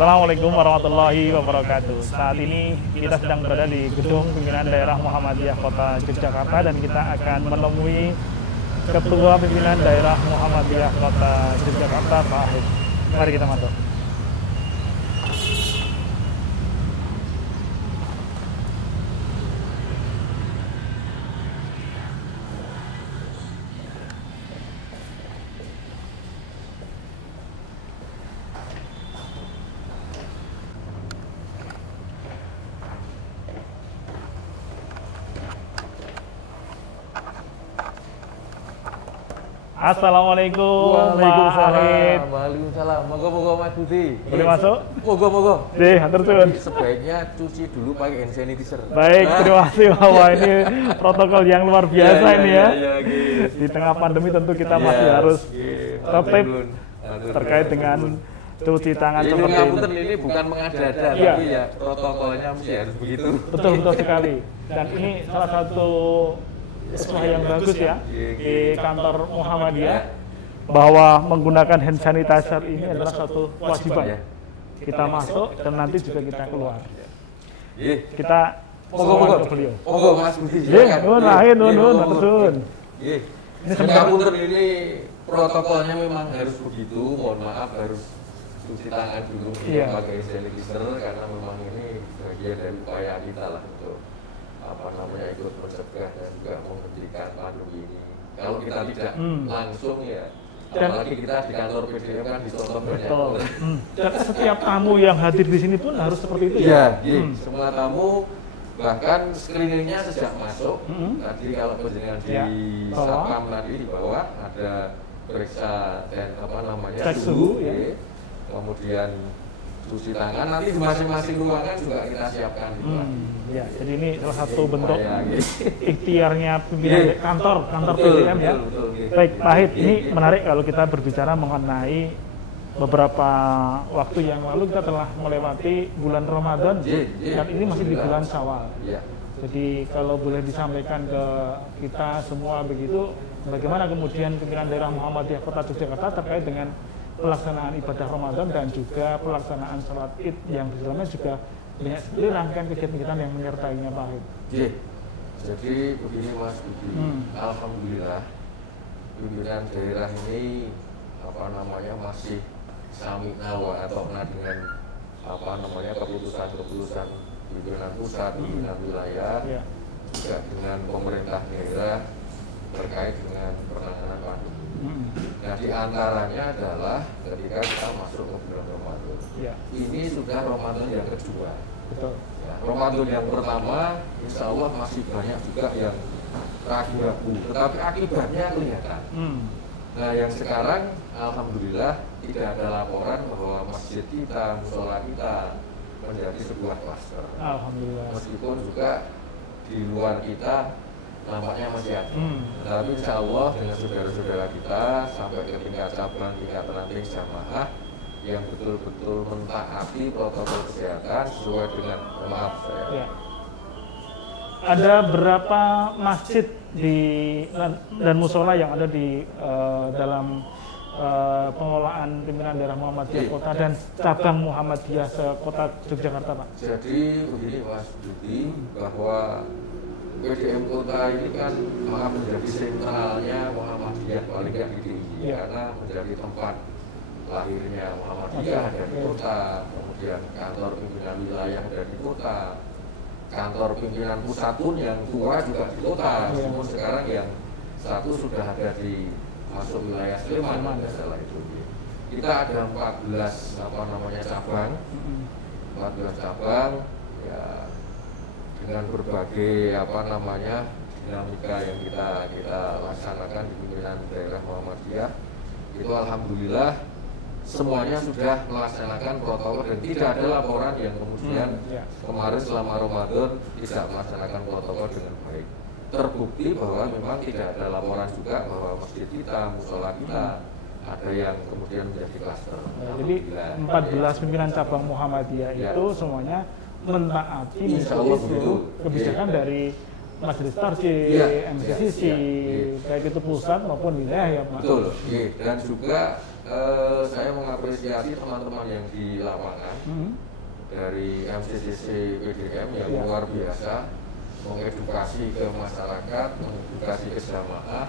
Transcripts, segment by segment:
Assalamualaikum warahmatullahi wabarakatuh. Saat ini kita sedang berada di gedung pimpinan daerah Muhammadiyah Kota Yogyakarta dan kita akan menemui Ketua Pimpinan Daerah Muhammadiyah Kota Yogyakarta, Pak Ahid. Mari kita masuk. Assalamualaikum. Waalaikumsalam. Waalaikumsalam. Moga-moga Mas Budi. Boleh masuk? Moga-moga. Deh, hatur suwun. Sebaiknya cuci dulu pakai hand sanitizer. Baik, terima kasih. Wah, ini protokol yang luar biasa ini ya. Gitu. Di tengah pandemi tentu kita masih harus tertib terkait dengan cuci tangan seperti ini. Ini bukan mengada-ada, Iya. tapi ya protokolnya mesti harus begitu. Betul sekali. Dan ini salah satu islah yang bagus ya di kantor Muhammadiyah, bahwa menggunakan hand sanitizer ini adalah satu kewajiban. Kita masuk dan nanti juga kita keluar. Kita Moga-moga ke beliau. Moga Mas Budi. Nun, lahir, nun, betul. Ini sebenarnya ini protokolnya memang harus begitu. Mohon maaf, harus cuci tangan dulu, pakai sanitizer karena memang ini bagian dari upaya kita lah untuk ikut mencegah dan juga menghentikan pandemi ini. Kalau kita tidak langsung ya, apalagi kita di kantor PDM kan ditonton banyak. Dan setiap tamu yang hadir di sini pun harus seperti itu ya? Semua tamu bahkan screeningnya sejak masuk. Tadi kalau penjenengan di Sapam tadi di bawah ada periksa dan cek suhu, kemudian cuci tangan, nanti di masing-masing ruangan juga kita siapkan. Ya, jadi ini salah satu bentuk ikhtiarnya pimpinan kantor PDM ya. Baik, Pak Ahid, ini menarik kalau kita berbicara mengenai beberapa waktu yang lalu kita telah melewati bulan Ramadan dan ini masih di bulan Syawal. Jadi kalau boleh disampaikan ke kita semua begitu, bagaimana kemudian pimpinan daerah Muhammadiyah Kota Yogyakarta terkait dengan pelaksanaan ibadah Ramadan dan juga pelaksanaan sholat Id yang di dalamnya juga banyak sekali rangkaian kegiatan yang menyertainya, Pak Ahid. Jadi begini Mas Budi, alhamdulillah pimpinan daerah ini masih sami nawa atau dengan keputusan-keputusan pimpinan pusat, pimpinan wilayah, juga dengan pemerintah daerah terkait dengan penanganan pandemi. Nah, di antaranya adalah ketika kita masuk ke bulan Ramadan. Ini sudah Ramadan yang kedua. Ramadan yang pertama, insya Allah masih banyak juga yang ragu-ragu, tetapi akibatnya kelihatan. Nah, yang sekarang, alhamdulillah tidak ada laporan bahwa masjid kita, musola kita menjadi sebuah klaster. Alhamdulillah. Meskipun juga di luar kita nampaknya masih ada. Tapi insya Allah dengan saudara-saudara kita sampai ke tingkat cabang, tingkat ranting jamaah yang betul-betul mentaati protokol kesehatan sesuai dengan Ada berapa masjid dan musola yang ada di dalam pengelolaan pimpinan daerah Muhammadiyah Kota dan cabang Muhammadiyah Kota Yogyakarta, Pak? Jadi begini Mas Budi, bahwa PDM Kota ini kan menjadi sentralnya Muhammadiyah paling tidak di DIY, karena menjadi tempat lahirnya Muhammadiyah ada di kota, kemudian kantor pimpinan wilayah ada di kota, kantor pimpinan pusat pun yang tua juga di kota. Namun sekarang yang satu sudah ada di masuk wilayah Sleman, tidak salah itu. Kita ada 14 cabang, 14 cabang ya, dengan berbagai dinamika yang kita laksanakan di pimpinan daerah Muhammadiyah. Itu alhamdulillah semuanya sudah melaksanakan protokol dan tidak ada laporan yang kemudian kemarin selama Ramadan tidak melaksanakan protokol dengan baik. Terbukti bahwa memang tidak ada laporan juga bahwa masjid kita, musola kita ada yang kemudian menjadi klaster. Jadi 14 pimpinan cabang Muhammadiyah itu semuanya mentaati kebijakan dari Majelis Tarjih, MCCC, baik itu pusat maupun wilayah ya Pak. Betul. Dan juga saya mengapresiasi teman-teman yang di lapangan dari MCCC PDM yang luar biasa mengedukasi ke masyarakat, mengedukasi ke jamaah,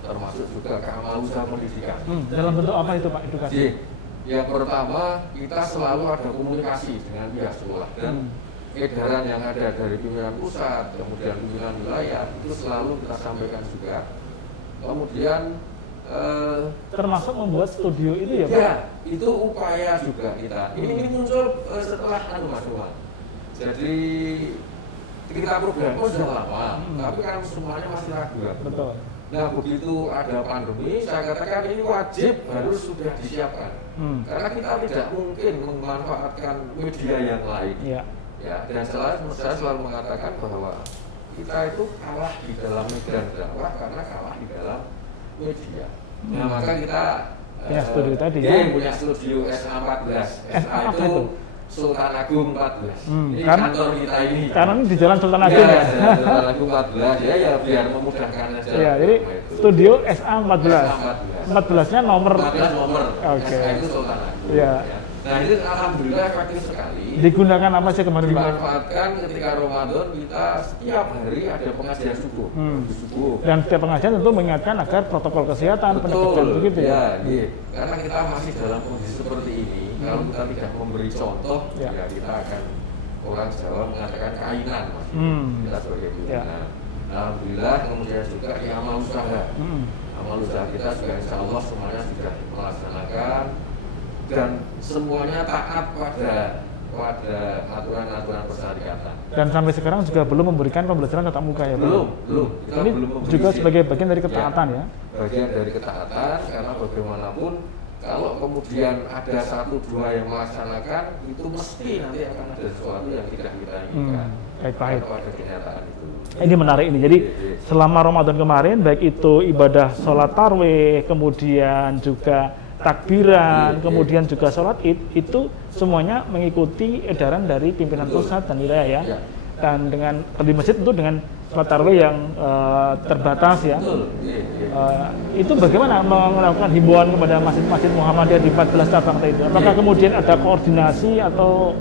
termasuk juga keamanusiaan pendidikan. Dalam bentuk apa itu Pak edukasi? Jadi, yang pertama kita selalu ada komunikasi dengan pihak sekolah dan edaran yang ada dari pimpinan pusat, kemudian pimpinan wilayah itu selalu kita sampaikan juga. Kemudian termasuk membuat studio itu ya Pak? Ya, itu upaya juga kita. Ini muncul setelah Mas Umar. Jadi kita program sudah lama, tapi kan semuanya masih ragu. Betul. Nah begitu ada pandemi, saya katakan ini wajib harus sudah disiapkan. Karena kita tidak mungkin memanfaatkan media yang lain. Ya, dan saya selalu mengatakan bahwa kita itu kalah di dalam medan dakwah karena kalah di dalam media. Nah maka kita punya studio tadi ya? Punya studio SA14. SA itu Sultan Agung 14. Ini kantor kita ini. Karena ini di Jalan Sultan Agung ya? Sultan Agung 14 ya biar memudahkan aja. Ya, jadi studio SA14. 14-nya nomor. 14 nomor. Oke. SA itu Sultan Agung. Ya. Nah itu alhamdulillah efektif sekali. Digunakan apa sih kemarin? Dimanfaatkan ketika Ramadan kita setiap hari ada pengajian subuh. Dan setiap pengajian tentu mengingatkan agar protokol kesehatan, pencegahan begitu ya. Iya. Karena kita masih dalam kondisi seperti ini, kalau kita tidak memberi contoh, ya kita akan orang Jawa mengatakan kainan, Mas. Kita sebagai pimpinan. Alhamdulillah kemudian juga di amal usaha. Amal usaha kita juga insya Allah semuanya sudah melaksanakan dan semuanya taat pada aturan-aturan persyaratan. Dan sampai sekarang juga belum memberikan pembelajaran tatap muka ya, Pak? Belum. Ini juga sebagai bagian dari ketaatan ya? Bagian dari ketaatan, karena bagaimanapun kalau kemudian ada 1-2 yang melaksanakan, itu mesti nanti akan ada sesuatu yang tidak kita inginkan. Baik. Ada kenyataan itu. Ini menarik ini. Jadi selama Ramadan kemarin, baik itu ibadah sholat tarawih, kemudian juga takbiran, kemudian juga sholat id, itu semuanya mengikuti edaran dari pimpinan pusat dan wilayah ya. Dan dengan di masjid tentu dengan sholat tarawih yang terbatas ya. Itu bagaimana melakukan himbauan kepada masjid-masjid Muhammadiyah di 14 cabang itu? Apakah kemudian ada koordinasi atau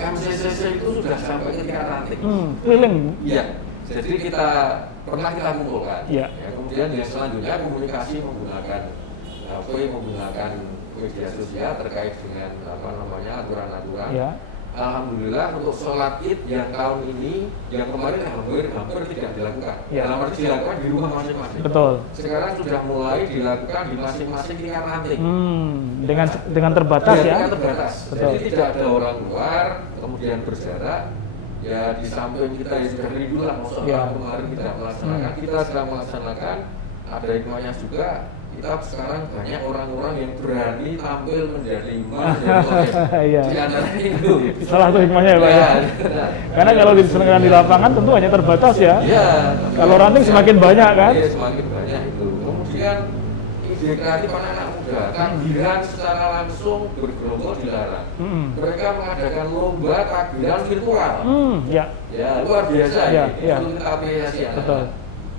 MCCC itu sudah sampai ke tingkat ranting? Keliling. Iya. Jadi kita kumpulkan. Ya. Kemudian yang selanjutnya komunikasi menggunakan media sosial terkait dengan aturan-aturan. Ya. Alhamdulillah untuk sholat id yang tahun ini, yang kemarin hampir tidak dilakukan. Ya. Dalam arti dilakukan di rumah masing-masing. Betul. Sekarang sudah mulai dilakukan di masing-masing tingkat ranting. Dengan terbatas ya. Dengan terbatas. Betul. Jadi tidak ada orang luar, kemudian berjarak. Ya di samping kita yang sudah rindu lah, kemarin kita melaksanakan, kita sedang melaksanakan. Ada hikmahnya juga. Kita sekarang banyak orang-orang yang berani tampil menjadi imam di antara itu. Salah satu hikmahnya ya Pak ya. Karena kalau diselenggarakan di lapangan tentu hanya terbatas ya. Kalau ranting semakin banyak kan? Iya, semakin banyak itu. Kemudian ide kreatif anak-anak muda, takbiran secara langsung bergerombol dilarang. Mereka mengadakan lomba takbiran virtual. Ya luar biasa ya. Itu kita apresiasi. Betul.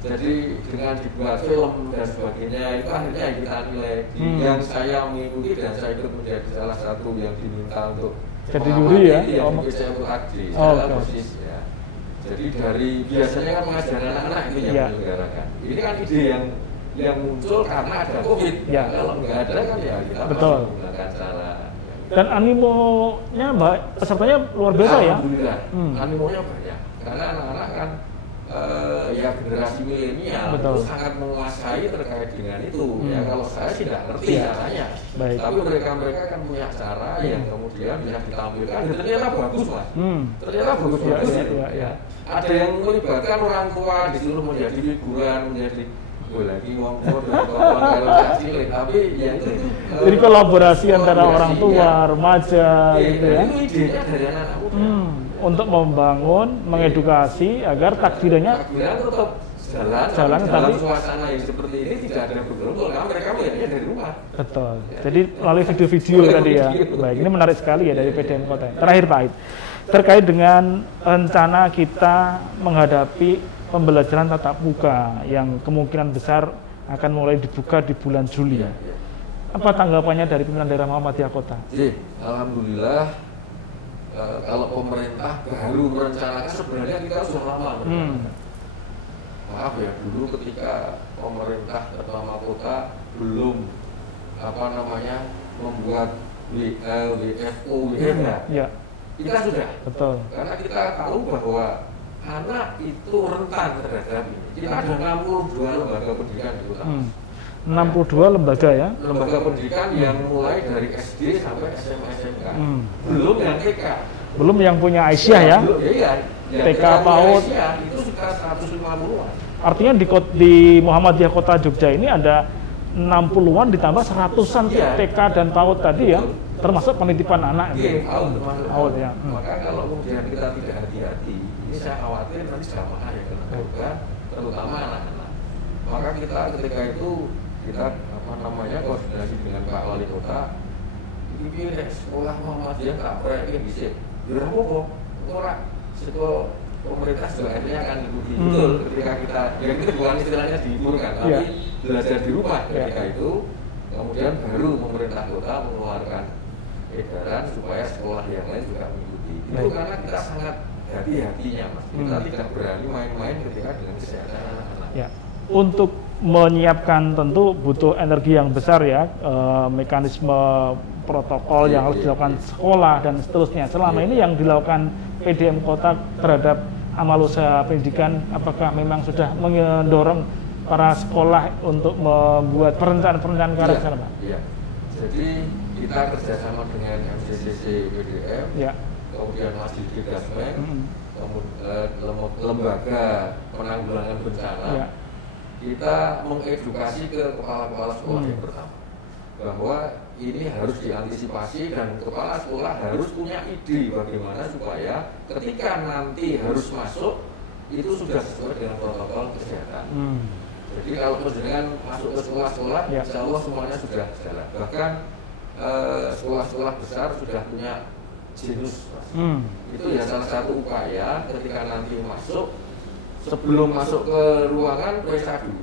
Jadi dengan dibuat film dan sebagainya itu akhirnya kita nilai. Yang saya mengikuti dan saya ikut menjadi salah satu yang diminta untuk jadi juri ya. Saya aktif, saya posisi ya. Jadi dari biasanya kan pengajaran anak-anak itu yang menyelenggarakan. Ini kan ide yang muncul karena ada COVID. Kalau nggak ada kan ya kita menggunakan cara. Dan animonya pesertanya luar biasa ya. Alhamdulillah. Animonya banyak karena anak-anak kan generasi milenial itu sangat menguasai terkait dengan itu. Ya kalau saya sih tidak ngerti caranya. Tapi mereka kan punya cara yang kemudian bisa ditampilkan. Dan ternyata bagus Mas. Ternyata bagus. Ada yang melibatkan orang tua disuruh menjadi figuran, menjadi lagi uang cilik, tapi ya itu. Jadi kolaborasi antara orang tua, remaja gitu ya. Itu idenya dari anak muda. Untuk membangun, mengedukasi agar takbirannya tetap jalan tapi suasana yang seperti ini tidak ada bergerombol karena mereka melihatnya dari rumah. Betul. Jadi melalui video-video tadi ya. Baik, ini menarik sekali ya dari PDM Kota. Terakhir Pak Aid, terkait dengan rencana kita menghadapi pembelajaran tatap muka yang kemungkinan besar akan mulai dibuka di bulan Juli. Apa tanggapannya dari pimpinan daerah Muhammadiyah Kota? Jadi, alhamdulillah kalau pemerintah baru merencanakan, sebenarnya kita sudah lama merencanakan. Maaf ya, dulu ketika pemerintah terutama kota belum membuat WFO, Ya. kita sudah. Betul. Karena kita tahu bahwa anak itu rentan terhadap ini. Kita ada 62 lembaga pendidikan di kota. 62 lembaga ya? Lembaga pendidikan yang mulai dari SD sampai SMA SMK. Belum yang TK. Belum yang punya Aisyah ya? Iya. TK PAUD itu sekitar 150-an. Artinya di Muhammadiyah Kota Jogja ini ada 60-an ditambah 100-an TK dan PAUD tadi ya, termasuk penitipan anak. Iya, PAUD ya. Maka kalau kemudian kita tidak hati-hati, ini saya khawatir nanti jamaah yang kena korban, terutama anak-anak. Maka kita ketika itu kita koordinasi dengan Pak Wali Kota, ini sekolah Muhammadiyah tak proyekin bisa. Ya apa? Ora sekolah pemerintah juga akhirnya akan ikuti. Betul, ketika kita, ya itu bukan istilahnya dihiburkan, tapi belajar di rumah ketika itu, kemudian baru pemerintah kota mengeluarkan edaran supaya sekolah yang lain juga mengikuti. Itu karena kita sangat hati-hatinya, Mas. Kita tidak berani main-main ketika dengan kesehatan anak-anak. Ya. Untuk menyiapkan tentu butuh energi yang besar ya, mekanisme protokol yang harus dilakukan sekolah dan seterusnya. Selama ini yang dilakukan PDM Kota terhadap amal usaha pendidikan, apakah memang sudah mendorong para sekolah untuk membuat perencanaan ke arah sana, Pak? Iya. Jadi kita kerjasama dengan MCCC PDM, kemudian Masjid Gasmen, kemudian lembaga penanggulangan bencana. Kita mengedukasi ke kepala-kepala sekolah yang pertama bahwa ini harus diantisipasi dan kepala sekolah harus punya ide bagaimana supaya ketika nanti harus masuk itu sudah sesuai dengan protokol kesehatan. Jadi kalau dengan masuk ke sekolah-sekolah, insya Allah semuanya sudah jalan. Bahkan sekolah-sekolah besar sudah punya Genus. Itu ya salah satu upaya ketika nanti masuk. Sebelum masuk ke ruangan, periksa dulu.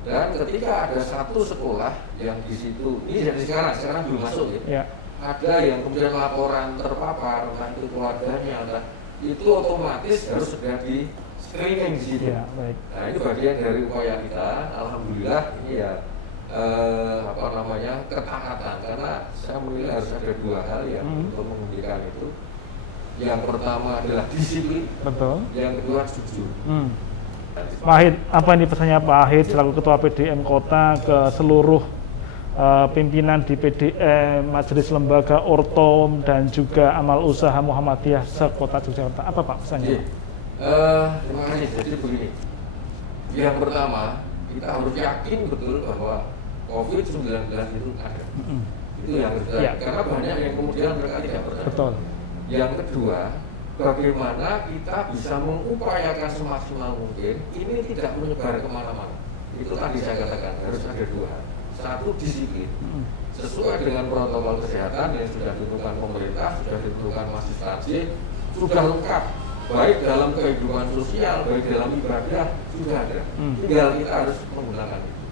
Dan ketika ada satu sekolah yang di situ, ini dari sekarang belum masuk ya. Ada yang kemudian laporan terpapar, entah itu keluarganya, entah itu otomatis harus segera di screening di situ. Nah itu bagian dari upaya kita. Alhamdulillah ini ya ketaatan, karena saya menilai harus ada dua hal ya untuk menghentikan itu. Yang pertama adalah disiplin, betul. Yang kedua jujur. Pak Ahid, apa ini pesannya Pak Ahid selaku Ketua PDM Kota ke seluruh pimpinan di PDM, Majelis Lembaga Ortom dan juga amal usaha Muhammadiyah se-Kota Yogyakarta? Apa Pak pesannya? Terima kasih. Jadi begini, yang pertama kita harus yakin betul bahwa COVID-19 itu ada. Itu yang kedua, karena banyak yang kemudian mereka tidak percaya. Betul. Yang kedua, bagaimana kita bisa mengupayakan semaksimal mungkin ini tidak menyebar kemana-mana. Itu tadi saya katakan harus ada dua hal. Satu, disiplin sesuai dengan protokol kesehatan yang sudah ditentukan pemerintah, sudah ditentukan masjid, sudah lengkap, baik dalam kehidupan sosial, baik dalam ibadah sudah ada. Tinggal kita harus menggunakan itu.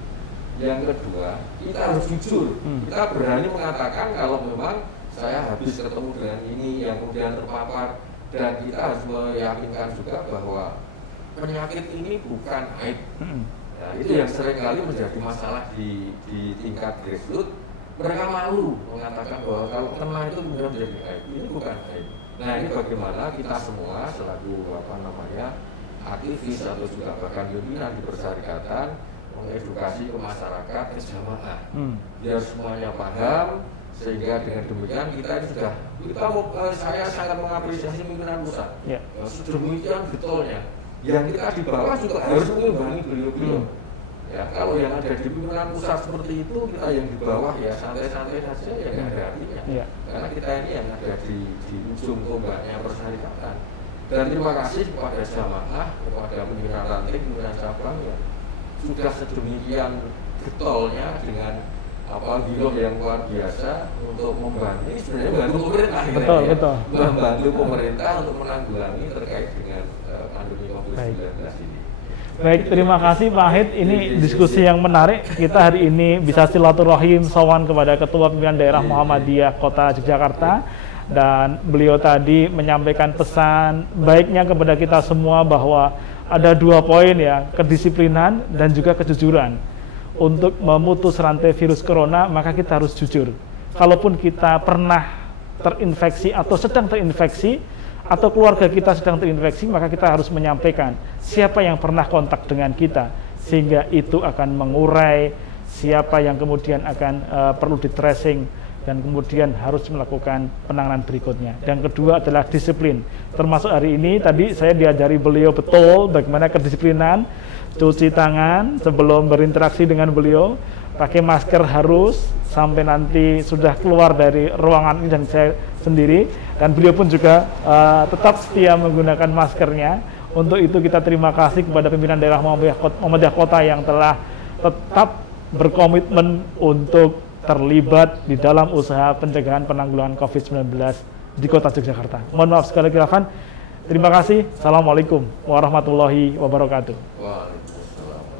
Yang kedua, kita harus jujur. Kita berani mengatakan kalau memang saya habis ketemu dengan ini yang kemudian terpapar, dan kita harus meyakinkan juga bahwa penyakit ini bukan aib. Ya, itu yang seringkali menjadi masalah di tingkat grassroots. Mereka malu mengatakan bahwa kalau kena itu kemudian menjadi aib. Ini bukan aib. Nah ini bagaimana kita semua selaku aktivis atau juga bahkan pimpinan di persyarikatan mengedukasi ke masyarakat, ke jamaah, biar semuanya paham. Sehingga dengan demikian saya sangat mengapresiasi pimpinan pusat. Sedemikian getolnya. Yang kita di bawah juga harus mengimbangi beliau-beliau. Ya, kalau yang ada di pimpinan pusat seperti itu, kita yang di bawah ya santai-santai saja ya nggak ada artinya. Karena kita ini yang ada di ujung tombaknya persyarikatan. Dan terima kasih kepada jamaah, kepada pimpinan ranting, pimpinan cabang ya sudah sedemikian getolnya dengan giroh yang luar biasa untuk membantu. Ini sebenarnya membantu pemerintah, membantu pemerintah untuk menanggulangi terkait dengan pandemi COVID-19 ini. Baik, terima kasih Pak Hid. Ini diskusi yang menarik. Kita hari ini bisa silaturahim sowan kepada Ketua Pimpinan Daerah Muhammadiyah Kota Yogyakarta, dan beliau tadi menyampaikan pesan baiknya kepada kita semua bahwa ada 2 poin ya, kedisiplinan dan juga kejujuran. Untuk memutus rantai virus corona, maka kita harus jujur. Kalaupun kita pernah terinfeksi atau sedang terinfeksi, atau keluarga kita sedang terinfeksi, maka kita harus menyampaikan siapa yang pernah kontak dengan kita, sehingga itu akan mengurai siapa yang kemudian akan perlu di tracing dan kemudian harus melakukan penanganan berikutnya. Dan kedua adalah disiplin. Termasuk hari ini tadi saya diajari beliau betul bagaimana kedisiplinan, cuci tangan sebelum berinteraksi dengan beliau, pakai masker harus sampai nanti sudah keluar dari ruangan ini dan saya sendiri, dan beliau pun juga tetap setia menggunakan maskernya. Untuk itu kita terima kasih kepada pimpinan daerah Muhammadiyah Kota yang telah tetap berkomitmen untuk terlibat di dalam usaha pencegahan penanggulangan COVID-19 di Kota Yogyakarta. Mohon maaf sekali khilafan. Terima kasih. Assalamualaikum warahmatullahi wabarakatuh. Waalaikumsalam.